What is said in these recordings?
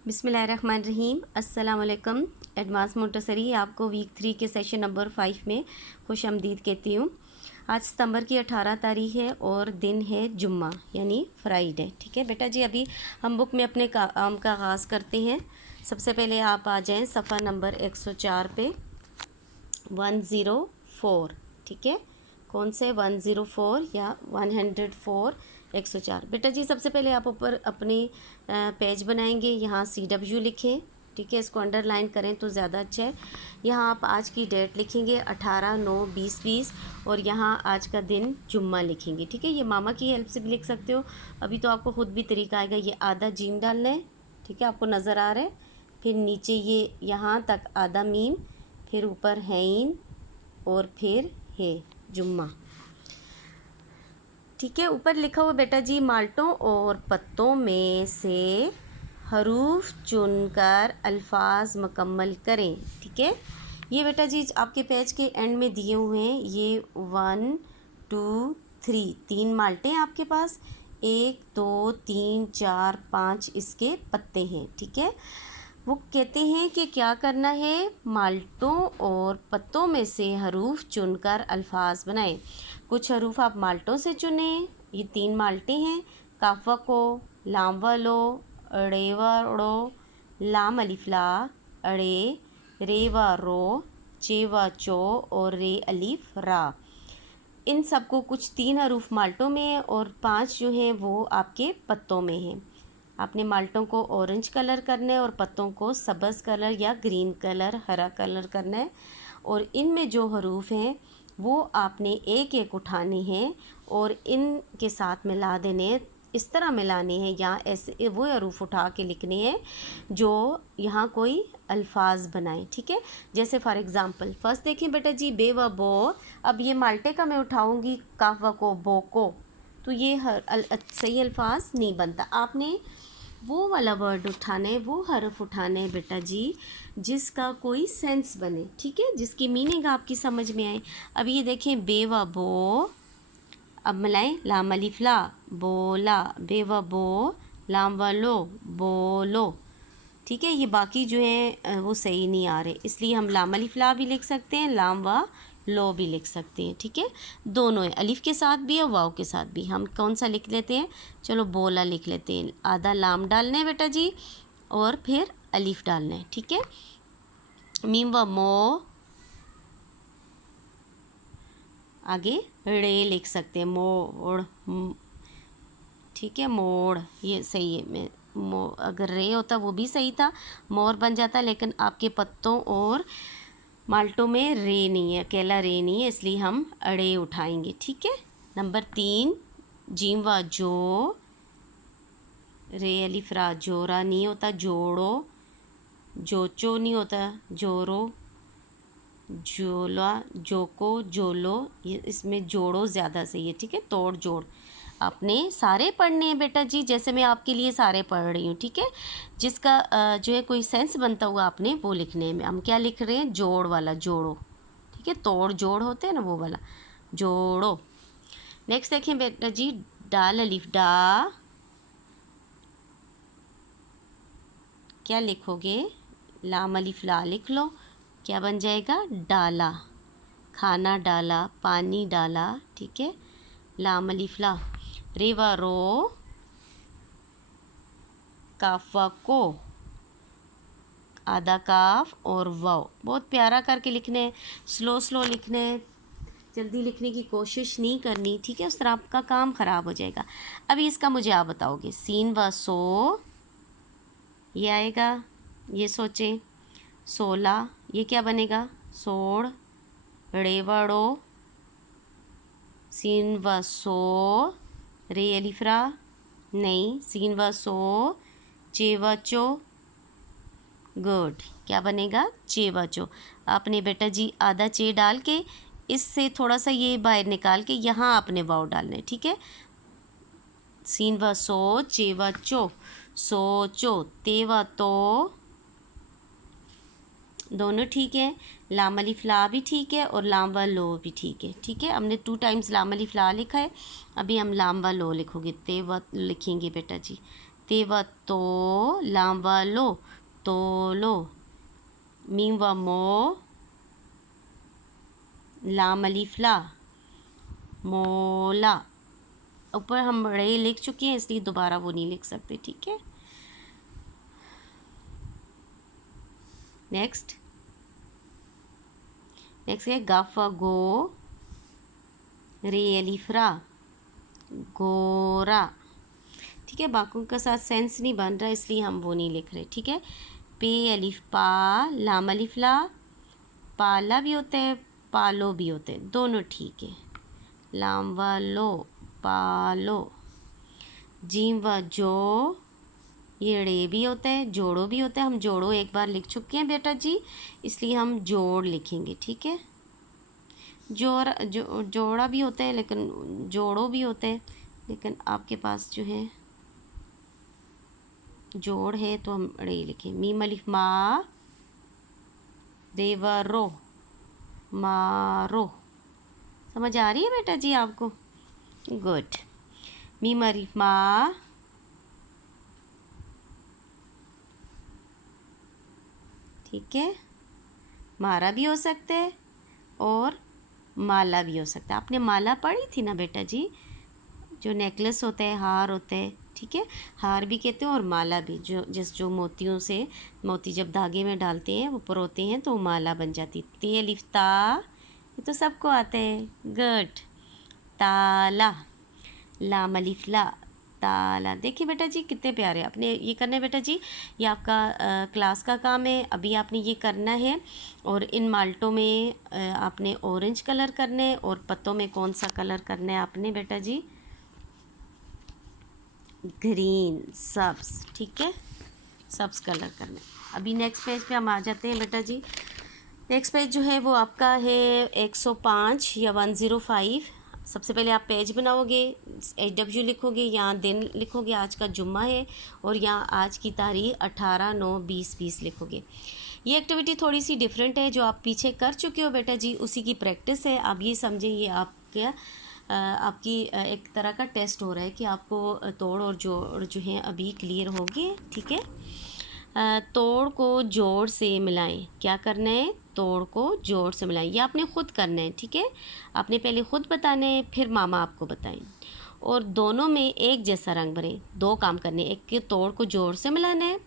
बिस्मिल्लाहिर्रहमानिर्रहीम। अस्सलाम वालेकुम। एडवांस मोंटेसरी आपको वीक 3 के सेशन नंबर 5 में खुश आमदीद कहती हूँ। आज सितंबर की 18 तारीख है और दिन है जुम्मा यानी फ्राइडे। ठीक है बेटा जी, अभी हम बुक में अपने काम का आगाज़ करते हैं। सबसे पहले आप आ जाएं सफ़ा नंबर 104 पे 104। ठीक है, कौन से 104 या 104 104। बेटा जी सबसे पहले आप ऊपर अपनी पेज बनाएंगे, यहाँ CW लिखें। ठीक है, इसको अंडरलाइन करें तो ज़्यादा अच्छा है। यहाँ आप आज की डेट लिखेंगे 18/9/2020 और यहाँ आज का दिन जुम्मा लिखेंगे। ठीक है, ये मामा की हेल्प से भी लिख सकते हो, अभी तो आपको ख़ुद भी तरीका आएगा। ये आधा जीम डालना है, ठीक है, आपको नज़र आ रहा है। फिर नीचे ये यहाँ तक आधा मीम, फिर ऊपर हैइन और फिर है जुम्मा। ठीक है, ऊपर लिखा हुआ बेटा जी माल्टों और पत्तों में से हरूफ चुनकर अल्फाज मुकम्मल करें। ठीक है, ये बेटा जी आपके पेज के एंड में दिए हुए हैं। ये 1 2 3 3 माल्टे हैं आपके पास, 1 2 3 4 5 इसके पत्ते हैं। ठीक है, वो कहते हैं कि क्या करना है, माल्टों और पत्तों में से हरूफ चुनकर अल्फाज बनाएं। कुछ हरूफ आप माल्टों से चुनें, ये 3 माल्टे हैं। काफा को, लामवा लो, अड़ेवा ड़ो, लाम अलिफला, अड़े, रेवा रो, चेवा चो और रे अलिफ रा। इन सबको कुछ 3 हरूफ माल्टों में है और 5 जो हैं वो आपके पत्तों में हैं। आपने माल्टों को ऑरेंज कलर करना है और पत्तों को सब्ज़ कलर या ग्रीन कलर, हरा कलर करना है। और इनमें जो हरूफ हैं वो आपने एक एक उठाने हैं और इनके साथ मिला देने हैं। इस तरह मिलाने हैं या ऐसे वो हरूफ उठा के लिखने हैं जो यहाँ कोई अल्फाज बनाएं। ठीक है, जैसे फॉर एग्ज़ाम्पल फर्स्ट देखें बेटा जी बे व बो। अब ये माल्टे का मैं उठाऊँगी काफ व को, बो को, तो ये सही अल्फाज नहीं बनता। आपने वो वाला वर्ड उठाना है, वो हरफ उठाना है बेटा जी जिसका कोई सेंस बने। ठीक है, जिसकी मीनिंग आपकी समझ में आए। अब ये देखें बे व बो, अब मिलाएं लाम अलिफ ला, बोला, बे व बो, लाम व लो, बोलो। ठीक है, ये बाकी जो है वो सही नहीं आ रहे, इसलिए हम लाम अलिफ ला भी लिख सकते हैं, लाम व लो भी लिख सकते हैं। ठीक है, दोनों है, अलिफ के साथ भी और वाव के साथ भी। हम कौन सा लिख लेते हैं, चलो बोला लिख लेते हैं। आधा लाम डालना है बेटा जी और फिर अलिफ डालना है। ठीक है, मीम व मो, आगे रे लिख सकते हैं, मोड़। ठीक है, मोड़ ये सही है। मैं अगर रे होता वो भी सही था, मोर बन जाता, लेकिन आपके पत्तों और माल्टों में रे नहीं है, अकेला रे नहीं है, इसलिए हम अड़े उठाएंगे। ठीक है, नंबर 3 जीम व जो, रे अलिफ रा, जोरा नहीं होता, जोड़ो, जोचो नहीं होता, जोरो, जोला, जोको, जोलो, ये इसमें जोड़ो ज़्यादा सही है। ठीक है, तोड़ जोड़ आपने सारे पढ़ने हैं बेटा जी, जैसे मैं आपके लिए सारे पढ़ रही हूँ। ठीक है, जिसका जो है कोई सेंस बनता हुआ आपने वो लिखने हैं। हम क्या लिख रहे हैं, जोड़ वाला, जोड़ो। ठीक है, तोड़ जोड़ होते हैं ना वो वाला, जोड़ो। नेक्स्ट देखें बेटा जी डाल अलिफ डा, क्या लिखोगे, लाम अलिफ ला लिख लो, क्या बन जाएगा, डाला, खाना डाला, पानी डाला। ठीक है, लाम अलिफ ला, रेवा रो, काफा को, आधा काफ और वाव। बहुत प्यारा करके लिखने हैं, स्लो स्लो लिखने हैं, जल्दी लिखने की कोशिश नहीं करनी। ठीक है, उस तरह आपका काम ख़राब हो जाएगा। अभी इसका मुझे आप बताओगे, सीन व सो ये आएगा, ये सोचें। 16 ये क्या बनेगा, सोड़, रेवड़ो, सीन व सो, रे अलिफ्रा नहीं, सीन व सो, चेवचो, गुड, क्या बनेगा, चेवचो। आपने बेटा जी आधा चे डाल के इससे थोड़ा सा ये बाहर निकाल के यहाँ आपने वाव डालना है। ठीक है, सीन व सो, चेवचो, सोचो, तेवा तो, दोनों ठीक है। लाम अलिफ ला भी ठीक है और लाम व लो भी ठीक है। ठीक है, हमने 2 टाइम्स लाम अलिफ ला लिखा है, अभी हम लाम व लो लिखोगे, ते व लिखेंगे बेटा जी, ते व तो, लाम व लो, तो लो, मीम व मो, लाम अलिफ ला, मोला। ऊपर हम बड़े लिख चुके हैं इसलिए दोबारा वो नहीं लिख सकते, ठीक है। नेक्स्ट है गफ गो, रे अलिफ रा, गोरा, ठीक है। बाकों का साथ सेंस नहीं बन रहा इसलिए हम वो नहीं लिख रहे, ठीक है। पे अलिफ पा, लाम अलिफ ला, पाला भी होते हैं, पालो भी होते हैं, दोनों ठीक है। लाम व लो, पालो। जीम व जो, ये ड़े भी होता है, जोड़ो भी होता है। हम जोड़ो एक बार लिख चुके हैं बेटा जी, इसलिए हम जोड़ लिखेंगे, ठीक है। जोड़ा भी होता है लेकिन जोड़ो भी होते हैं, लेकिन आपके पास जो है जोड़ है तो हम ड़े लिखें। मीम अलिफ मा, देवरो, मारो। समझ आ रही है बेटा जी आपको? गुड। मीम अलिफ मा, ठीक है। मारा भी हो सकता है और माला भी हो सकता है। आपने माला पढ़ी थी ना बेटा जी, जो नेकलेस होते हैं, हार होते हैं, ठीक है। हार भी कहते हैं और माला भी, जो मोतियों से, मोती जब धागे में डालते हैं वो परोते हैं तो माला बन जाती। ते अलिफ ता, ये तो सबको आते हैं, गुड। ताला, लाम अलिफ ला, ताला। देखिए बेटा जी कितने प्यारे। आपने ये करना है बेटा जी, ये आपका क्लास का काम है, अभी आपने ये करना है। और इन माल्टों में आपने ऑरेंज कलर करना है और पत्तों में कौन सा कलर करना है आपने बेटा जी? ग्रीन, सब्ज, ठीक है, सब्ज कलर करना है। अभी नेक्स्ट पेज पे हम आ जाते हैं बेटा जी। नेक्स्ट पेज जो है वो आपका है 105 या 105। सबसे पहले आप पेज बनाओगे, HW लिखोगे, यहाँ दिन लिखोगे, आज का जुम्मा है, और यहाँ आज की तारीख 18/9/2020 लिखोगे। ये एक्टिविटी थोड़ी सी डिफरेंट है, जो आप पीछे कर चुके हो बेटा जी, उसी की प्रैक्टिस है। आप ये समझें, ये आपकी एक तरह का टेस्ट हो रहा है कि आपको तोड़ और जोड़ जो हैं अभी क्लियर होंगे, ठीक है। तोड़ को जोड़ से मिलाएं। क्या करना है? तोड़ को जोड़ से मिलाएं। ये आपने ख़ुद करना है, ठीक है। आपने पहले ख़ुद बताना है, फिर मामा आपको बताएं। और दोनों में एक जैसा रंग भरें। दो काम करने, एक के तोड़ को जोड़ से मिलाना है,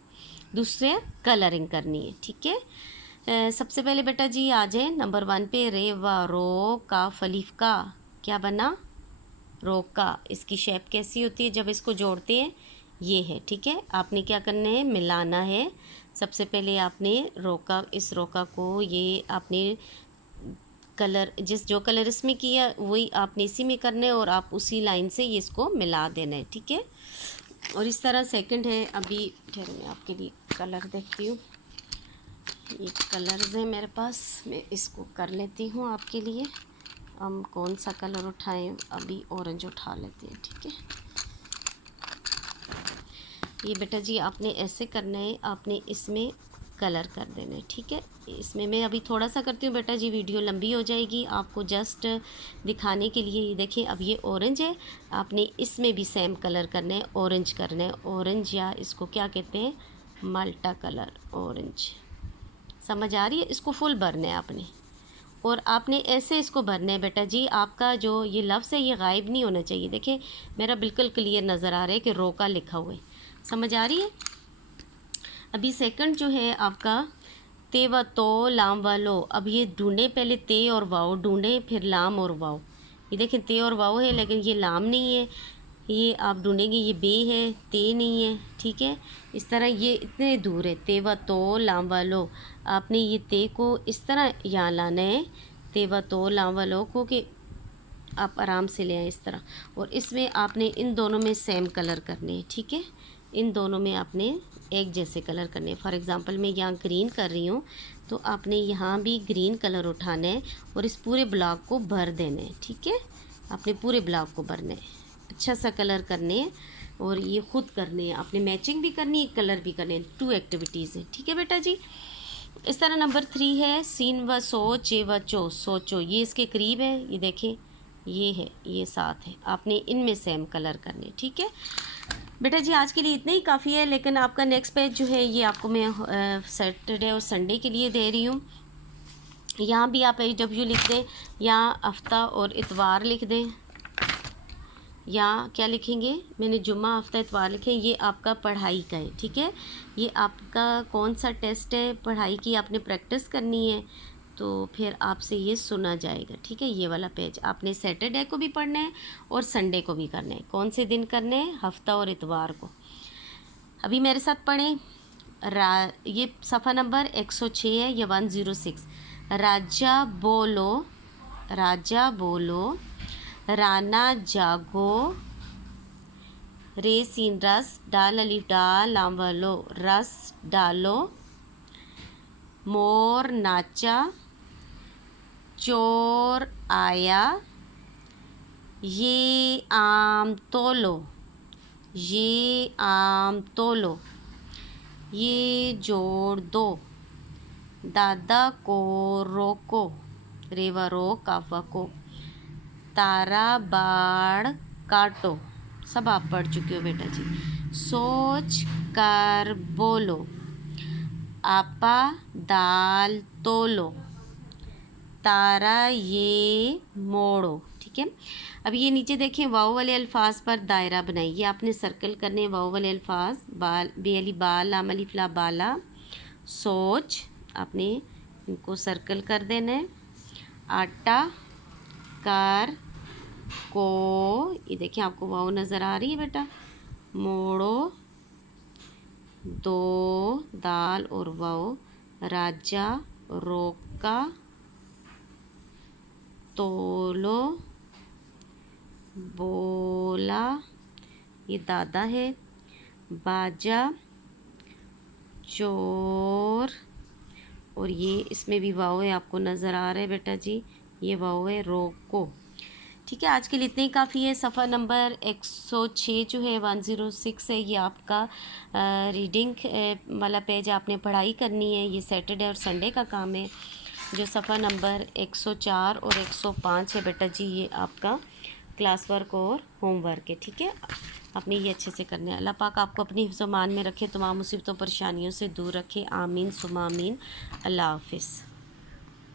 दूसरे कलरिंग करनी है, ठीक है। सबसे पहले बेटा जी आ जाए नंबर 1 पे। रे व रो का फलीफ का, क्या बना? रोका। इसकी शेप कैसी होती है जब इसको जोड़ते हैं? ये है, ठीक है। आपने क्या करना है? मिलाना है। सबसे पहले आपने रोका, इस रोका को ये आपने कलर, जो कलर इसमें किया वही आपने इसी में करना है, और आप उसी लाइन से ये इसको मिला देना है, ठीक है। और इस तरह सेकंड है। अभी ठहरो, मैं आपके लिए कलर देखती हूँ। ये कलर्स है मेरे पास, मैं इसको कर लेती हूँ आपके लिए। हम कौन सा कलर उठाएं? अभी ऑरेंज उठा लेते हैं, ठीक है। ये बेटा जी आपने ऐसे करना है, आपने इसमें कलर कर देना है, ठीक है। इसमें मैं अभी थोड़ा सा करती हूँ बेटा जी, वीडियो लंबी हो जाएगी। आपको जस्ट दिखाने के लिए ये देखिए, अब ये ऑरेंज है, आपने इसमें भी सेम कलर करना है, ऑरेंज करना है। ऑरेंज, या इसको क्या कहते हैं? माल्टा कलर, ऑरेंज। समझ आ रही है? इसको फुल भरना है आपने, और आपने ऐसे इसको भरना है बेटा जी। आपका जो ये लफ्ज़ है ये गायब नहीं होना चाहिए। देखिए मेरा बिल्कुल क्लियर नज़र आ रहा है कि रोका लिखा हुआ है। समझ आ रही है? अभी सेकंड जो है आपका ते व तो, लाम व लो। अब ये ढूंढे, पहले ते और वाओ ढूंढे, फिर लाम और वाओ। ये देखें ते और वाओ है, लेकिन ये लाम नहीं है। ये आप ढूंढेंगे, ये बे है, ते नहीं है, ठीक है। इस तरह ये इतने दूर है, ते व तो, लाम व लो। आपने ये ते को इस तरह यहाँ लाना है, ते व तो, लाम व लो को, कि आप आराम से ले आए इस तरह। और इसमें आपने इन दोनों में सेम कलर करने हैं, ठीक है। इन दोनों में आपने एक जैसे कलर करने हैं। फॉर एग्ज़ाम्पल मैं यहाँ ग्रीन कर रही हूँ, तो आपने यहाँ भी ग्रीन कलर उठाना है और इस पूरे ब्लॉक को भर देना है, ठीक है। आपने पूरे ब्लॉक को भरना है, अच्छा सा कलर करने हैं, और ये ख़ुद करने हैं। आपने मैचिंग भी करनी है, कलर भी करने हैं। 2 एक्टिविटीज़ हैं, ठीक है बेटा जी। इस तरह नंबर 3 है सीन व सो, चे व चो, सोचो। ये इसके करीब है, ये देखें, ये है, ये साथ है। आपने इनमें सेम कलर करने, ठीक है। बेटा जी आज के लिए इतना ही काफ़ी है, लेकिन आपका नेक्स्ट पेज जो है ये आपको मैं सैटरडे और संडे के लिए दे रही हूँ। यहाँ भी आप HW लिख दें, यहाँ हफ्ता और इतवार लिख दें, या क्या लिखेंगे, मैंने जुम्मा हफ्ता इतवार लिखे। ये आपका पढ़ाई का है, ठीक है। ये आपका कौन सा टेस्ट है, पढ़ाई की आपने प्रैक्टिस करनी है, तो फिर आपसे ये सुना जाएगा, ठीक है। ये वाला पेज आपने सैटरडे को भी पढ़ना है और संडे को भी करना है। कौन से दिन करने हैं, हफ्ता और इतवार को। अभी मेरे साथ पढ़ें। ये सफ़ा नंबर 106 है, ये 106। राजा बोलो, राजा बोलो, राना जागो, रे सीन रस, डाल अलिफ डाल लाम वालो, रस डालो, मोर नाचा, चोर आया, ये आम तोलो, ये आम तोलो, ये जोड़ दो, दादा को रोको, रेवा रो काफा को, तारा बाड़ काटो। सब आप पढ़ चुके हो बेटा जी। सोच कर बोलो, आपा दाल तोलो, तारा ये मोड़ो, ठीक है। अब ये नीचे देखें, वाव वाले अल्फाज पर दायरा बनाइए। आपने सर्कल करने वाव वाले अल्फाज, बाल बेअली बाल लाम अलिफ ला बाला, सोच, आपने इनको सर्कल कर देना है। आटा, कर, को, ये देखिए आपको वाव नज़र आ रही है बेटा। मोड़ो, दो, दाल और वाव, राजा, रोका, तोलो, बोला, ये दादा है, बाजा, चोर, और ये इसमें भी वाव है, आपको नज़र आ रहा है बेटा जी, ये वाव है, रोको। ठीक है, आज के लिए इतने ही काफ़ी है। सफ़ा नंबर 106 जो है 106 है, ये आपका रीडिंग वाला पेज, आपने पढ़ाई करनी है। ये सैटरडे और संडे का काम है। जो सफ़ा नंबर 104 और 105 है बेटा जी, ये आपका क्लास वर्क और होमवर्क है, ठीक है। आपने ये अच्छे से करना है। अल्लाह पाक आपको अपनी हिफ्ज़-ओ-मान में रखे, तमाम मुसीबतों परेशानियों से दूर रखे। आमीन सुमा आमीन। अल्लाह हाफ़िज़।